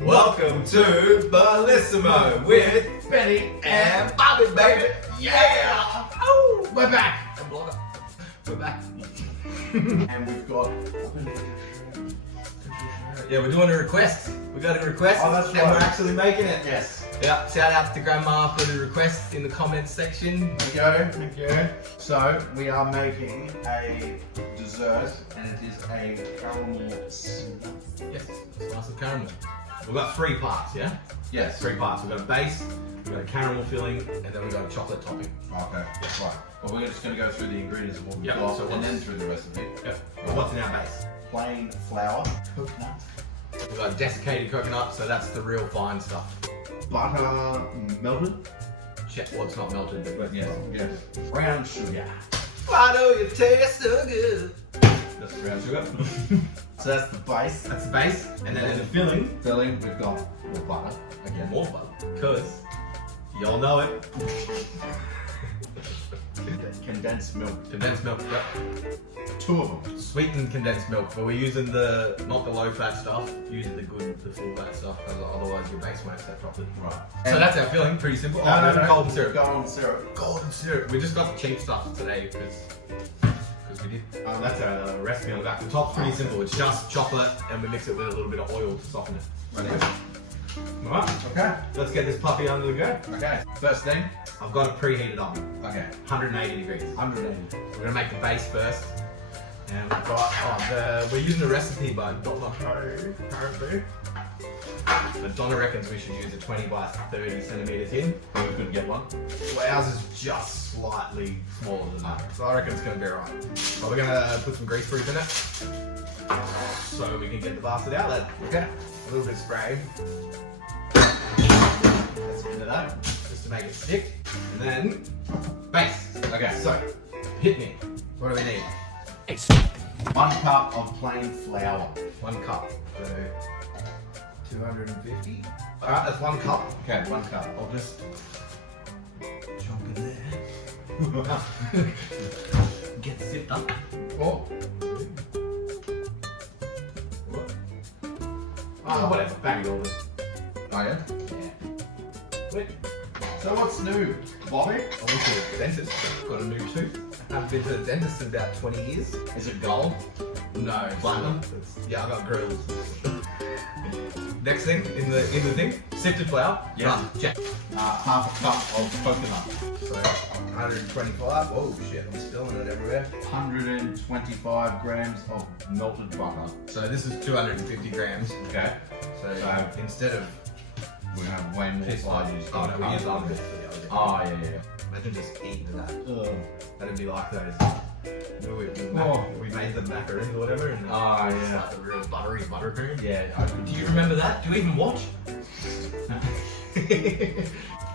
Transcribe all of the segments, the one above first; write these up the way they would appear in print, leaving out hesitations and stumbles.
Welcome to Bellissimo with Benny and Bobby, baby. Yeah! Oh, we're back. And Blogger. We're back. And we've got... Yeah, we're doing a request. We got a request. Oh, that's and right. we're actually making it. Yes. Yeah, shout out to Grandma for the request in the comments section. Thank you. So, we are making a dessert, and it is a caramel snuff. Yes, slice of caramel. We've got 3 parts, yeah? Yes. 3 parts. We've got a base, we've got a caramel filling, and then we've got a chocolate topping. Okay, that's right. Well, we're just going to go through the ingredients of what we've Yep, got, so and then through the recipe. Yep. Well, what's in our base? Plain flour, coconut, We've got desiccated coconut, so that's the real fine stuff. butter melted, Well, it's not melted, but yes, brown sugar. why do you taste so good? That's brown sugar. So that's the base. That's the base, and then in the filling, Filling, we've got more butter. again, more butter, because y'all know it. Condensed milk. Condensed milk, yep. 2 of them. Sweetened condensed milk, but we're using not the low-fat stuff, using the full-fat stuff, otherwise your base won't set properly. Right. So that's our filling, pretty simple. No. Golden syrup. Golden syrup. Golden syrup. We just got the cheap stuff today because we did. That's our recipe on the back. The top's pretty simple. It's just chocolate and we mix it with a little bit of oil to soften it. Ready? Alright, Okay. let's get this puppy under the go. Okay. First thing. I've got a preheated oven, Okay. 180 degrees. 180. We're gonna make the base first. And we've got, we're using a recipe by Donna apparently. But Donna reckons we should use a 20 by 30 centimeters in. We could get one. Well, ours is just slightly smaller than that, so I reckon it's going to be alright. But we're going to put some grease proof in it, so we can get the bastard outlet. Okay. A little bit of spray. Let's get it up, just to make it stick. And then, base. Okay, so, hit me. What do we need? 1 cup of plain flour. 1 cup. So, 250. Alright, that's 1 cup. Okay, 1 cup. I'll just jump in there. Get zipped up. Oh. What? Oh, whatever. Bang it all in. Oh yeah? Yeah. Wait. So what's new, Bobby? I went to the dentist. Got a new tooth. I haven't been to the dentist in about 20 years. Is it gold? No, it's Platinum? Yeah, I got grills. Next thing in the thing, sifted flour. Yeah. Check. Half a cup of coconut. So 125. Oh shit, I'm spilling it everywhere. 125 grams of melted butter. So this is 250 grams. Okay. So instead of We're gonna have way more slices. oh no, we use almond for the other thing. Oh yeah. Imagine just eating that. Ugh. That'd be like those. Oh. We made the macaroons or whatever, and Oh it's yeah. like the real buttery buttercream. Yeah. I could Do you remember that? Do you even watch?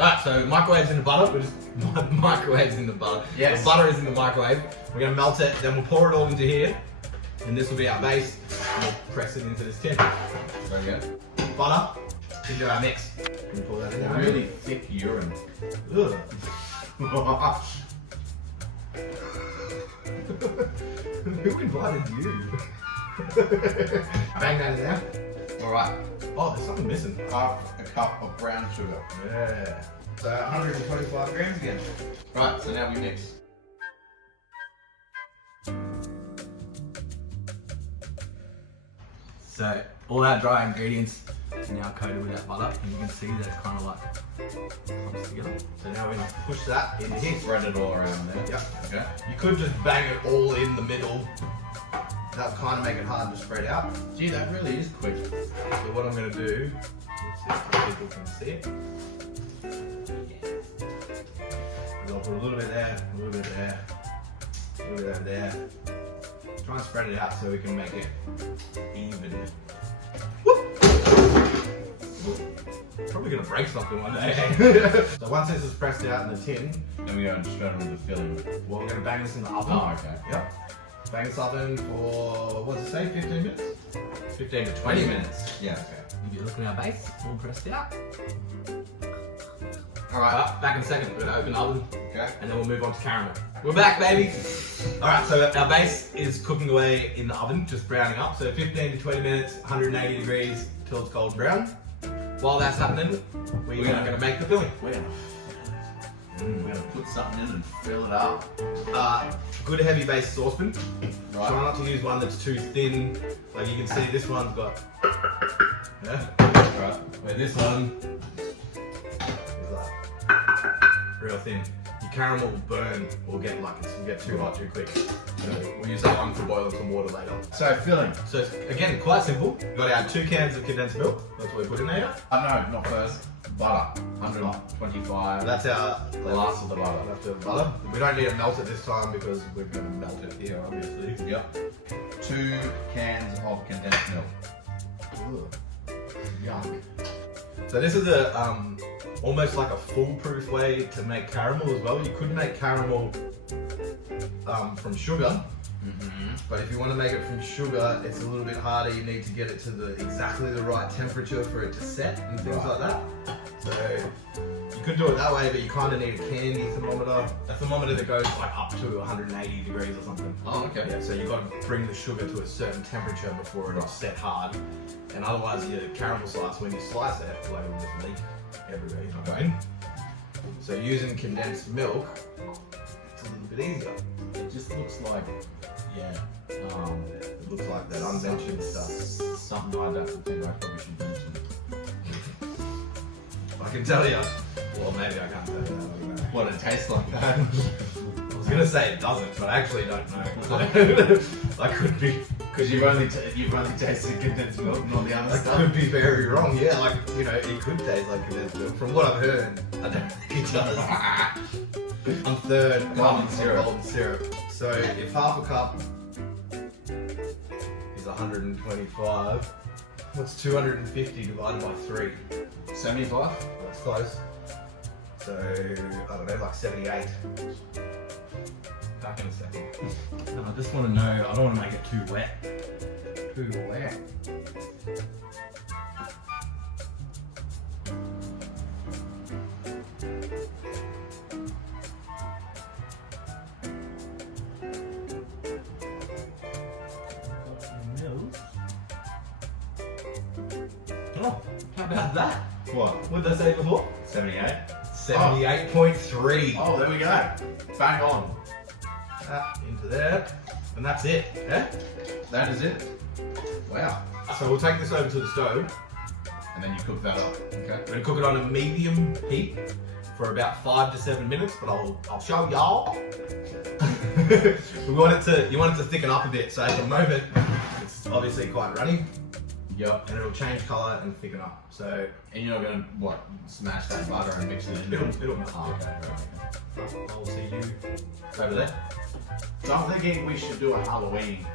Alright, so microwaves in the butter. We're just microwaves in the butter. Yes. The butter is in the microwave. We're gonna melt it, then we'll pour it all into here, and this will be our base. And we'll press it into this tin. Very good. Butter into our mix. Can you pour that in there? Really thick urine. Ugh. Who invited you? Bang that in there. Alright. Oh, there's something missing. Half a cup of brown sugar. Yeah. So 125 grams again. Right, so now we mix. So all our dry ingredients are now coated with that butter, and you can see that it's kind of like comes together. So now we're going to push that into here. Spread it all around there. Yep. Okay. You could just bang it all in the middle. That would kind of make it hard to spread out. Gee, that really is quick. So what I'm going to do, let's see if people can see it. I'll put a little bit there, a little bit there, a little bit over there. Try and spread it out so we can make it even. Whoop. Probably going to break something one day. So once this is pressed out in the tin, Then we go straight into the filling. well, we're going to bang this in the oven. Oh, okay. Yep. Bang this oven for, what does it say, 15 minutes? 15 to 20 minutes. Yeah, okay. You're looking at our base, all pressed out. Alright, back in a second, we're going to open the oven, Okay. and then we'll move on to caramel. We're back, baby. All right, so our base is cooking away in the oven, just browning up. So 15 to 20 minutes, 180 degrees till it's golden brown. While that's happening, we're going to make the filling. We're gonna put something in and fill it up. Good heavy base saucepan. Right. Try not to use one that's too thin. Like you can see, this one's got. Yeah. Right. Where this one is like real thin. Your caramel will burn or get too hot too quick. So we'll use that one for boiling some water later. So filling. So it's, again, quite simple. You've got our 2 cans of condensed milk. That's what we put in there. No, not first. Butter. 125. That's our last of the butter. Left of butter. We don't need it melted this time because we're going to melt it here, obviously. Yep. 2 cans of condensed milk. Ugh. Yuck. So this is a almost like a foolproof way to make caramel as well. You could make caramel from sugar, but if you want to make it from sugar, it's a little bit harder. You need to get it to exactly the right temperature for it to set and things like that. So you could do it that way, but you kind of need a candy thermometer, a thermometer that goes like up to 180 degrees or something. Oh, okay. Yeah, so you've got to bring the sugar to a certain temperature before it'll set hard, and otherwise your caramel slice, when you slice it, like it'll just leak everywhere, you know what I mean? So using condensed milk, it's a little bit easier. It just looks like, It looks like that unmentioned stuff. something like that. I think I probably should mention. I can tell you, well maybe I can't tell you, I don't know. What it tastes like that. I was gonna say it doesn't, but I actually don't know. I could be. Because you've only tasted condensed milk, not the other I stuff. could be very wrong, yeah, like, you know, it could taste like condensed milk. From what I've heard, I don't think it does. I'm third Golden syrup. Golden syrup. So if half a cup is 125, what's 250 divided by 3? 75? That's close. So, I don't know, like 78. Back in a second. No, I just want to know, I don't want to make it too wet. Too wet. Oh, how about that? What? What did I say before? 78? 78.3. Oh, there we go. Bang on. That into there. And that's it. Yeah? That is it. Wow. So we'll take this over to the stove. And then you cook that up. Okay. We're gonna cook it on a medium heat for about 5 to 7 minutes, but I'll show y'all. You want it to thicken up a bit. So at the moment, it's obviously quite runny. Yep. And it'll change colour and thicken up. So And you're not gonna, what, smash that butter and mix it in? it'll melt. Oh, okay, right. I'll see you over there. So I'm thinking we should do a Halloween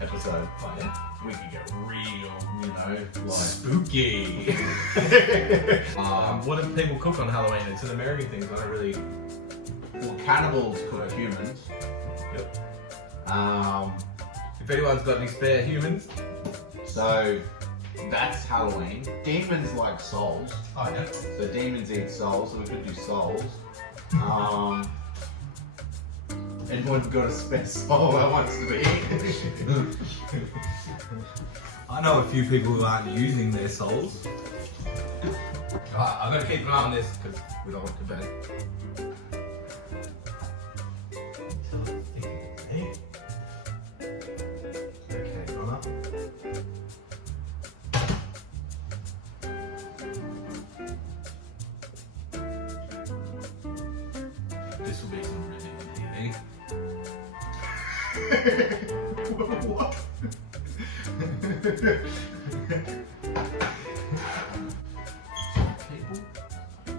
episode. Oh yeah. We could get real, you know, like... Spooky. What do people cook on Halloween? It's an American thing. I don't really. Well, cannibals cook humans. Yep. Um, If anyone's got any spare humans. so that's Halloween. Demons like souls. Oh yeah. So demons eat souls, so we could do souls. Anyone got a spare soul that wants to be eaten? I know a few people who aren't using their souls. Alright, I've got to keep an eye on this because we don't want to bed. Okay, run up. This will be some really good TV. What?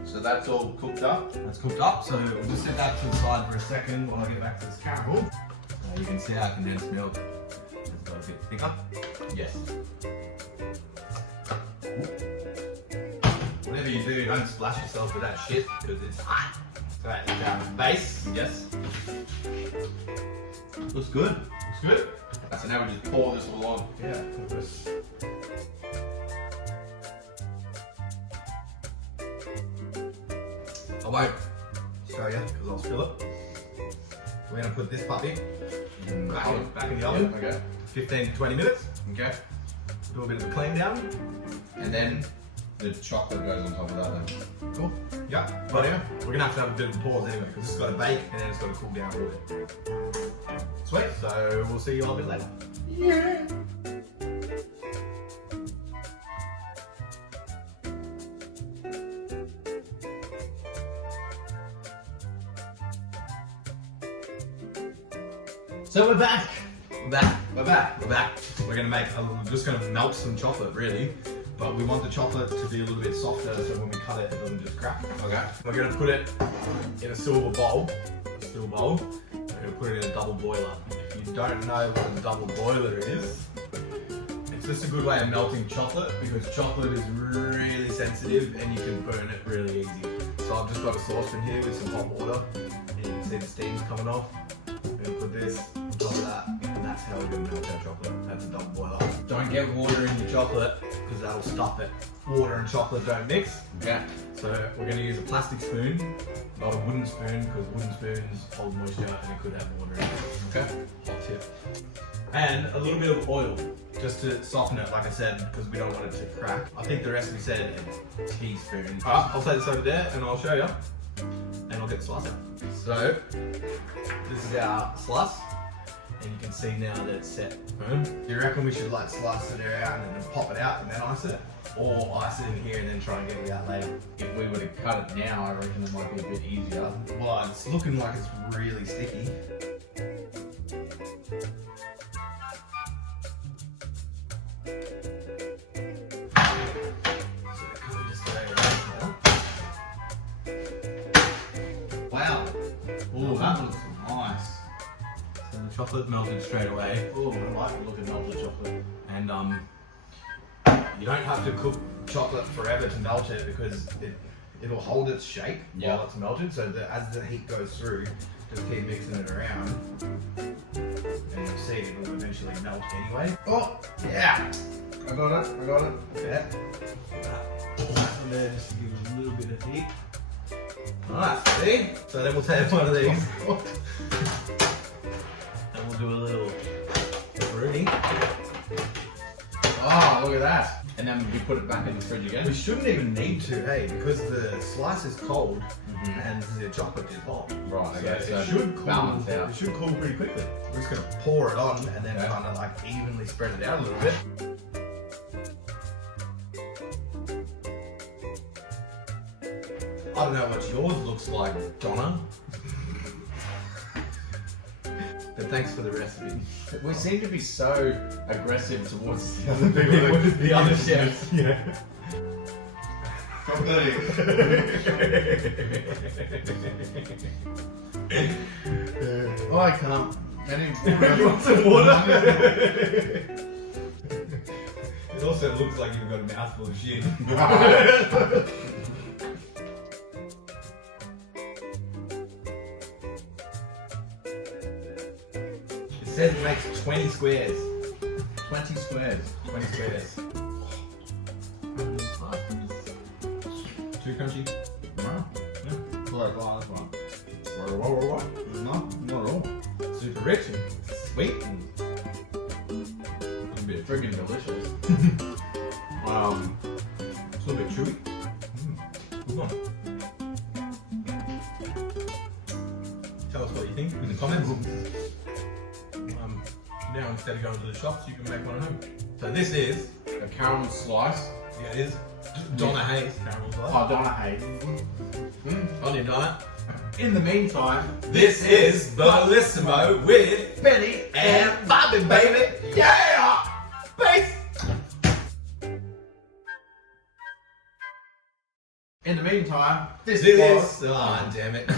So that's all cooked up. That's cooked up, so we'll just set that to the side for a second while I get back to this caramel. You can see our condensed milk has got a bit thicker. Yes. Whatever you do, don't splash yourself with that shit because it's hot. So that is our base. Yes. Looks good. Looks good. So now we just pour this all on. Yeah. This. I won't show you because I'll spill it. we're gonna put this puppy back in the oven. Okay. 15 to 20 minutes. Okay. Do a bit of a clean down. And then the chocolate goes on top of that then. Cool. Yeah. But yeah, we're gonna have to have a bit of a pause anyway because it's got to bake and then it's got to cool down a little bit. Sweet. So we'll see you all a bit later. Yeah. So we're back. We're back. We're back. We're gonna make just gonna melt some chocolate really, but we want the chocolate to be a little bit softer so when we cut it, it doesn't just crack. Okay. We're gonna put it in a silver bowl. We're gonna put it in a double boiler. If you don't know what a double boiler is, it's just a good way of melting chocolate because chocolate is really sensitive and you can burn it really easy. So I've just got a saucepan here with some hot water and you can see the steam's coming off. We're gonna put this on top of that, and that's how we're gonna melt our chocolate. That's a double boiler. Don't get water in your chocolate because that'll stuff it. Water and chocolate don't mix. Okay. So we're gonna use a plastic spoon, not a wooden spoon, because wooden spoons hold moisture and it could have water in it. Okay. Hot tip. And a little bit of oil, just to soften it, like I said, because we don't want it to crack. I think the recipe said a teaspoon. Alright, I'll take this over there and I'll show you. And I'll get the slice out. So, this is our slice. And you can see now that it's set. Do you reckon we should like slice it out and then pop it out and then ice it? Or ice it in here and then try and get it out later? If we were to cut it now, I reckon it might be a bit easier. Well, it's looking like it's really sticky. Wow. Oh, that looks nice. So the chocolate melted straight away. Oh, I like the look of melted chocolate. And you don't have to cook chocolate forever to melt it because it'll hold its shape while it's melted. So that as the heat goes through, just keep mixing it around, and you'll see it'll eventually melt anyway. Oh, yeah. I got it. Yeah. And there just to give it a little bit of heat. Alright, see? So then we'll take one of these. And we'll do a little pruning. Oh, look at that. And then we put it back in the fridge again. We shouldn't even need to, hey, because the slice is cold and the chocolate is hot. Right, So okay, so it should cool. balance out. It should cool pretty quickly. We're just gonna pour it on and then kind of like evenly spread it out a little bit. I don't know what yours looks like, Donna. But thanks for the recipe. We seem to be so aggressive towards the other The other chefs. Yeah. Oh, I can't. You want some water? It also looks like you've got a mouthful of shit. It says it makes 20 squares. 20 squares. 20 squares. Too crunchy? Wow. Yeah. Like last one. No, not at all. Super rich and sweet and It's a bit friggin' delicious. it's a little bit chewy. Good one. Tell us what you think in the comments. Now instead of going to the shops, you can make one at home. So this is A caramel slice. yeah, it is Donna Hayes caramel slice. Oh, Donna Hayes. On your Donna. In the meantime, This is Bellissimo with Benny and Bobby, baby. Yeah! Peace! in the meantime, this This was is... Oh, damn it.